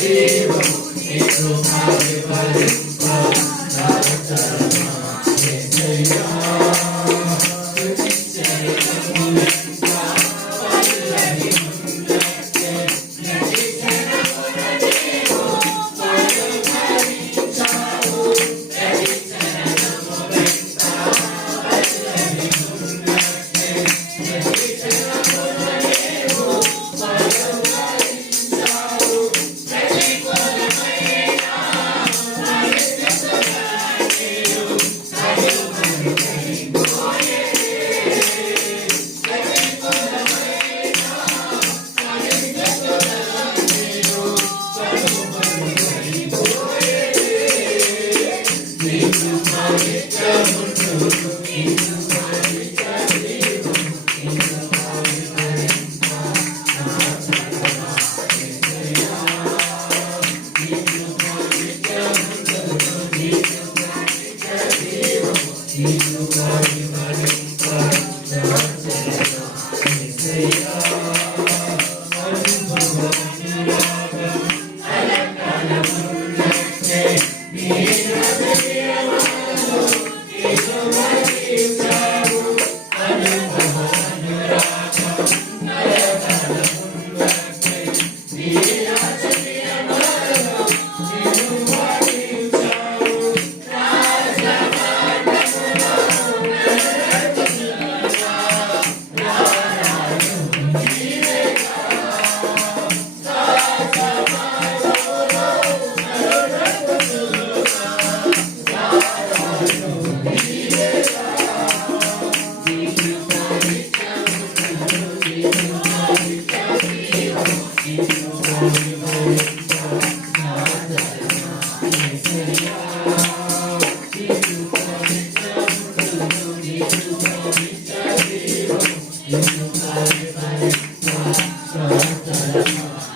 Padre, Padre, Padre. see.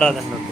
आराधन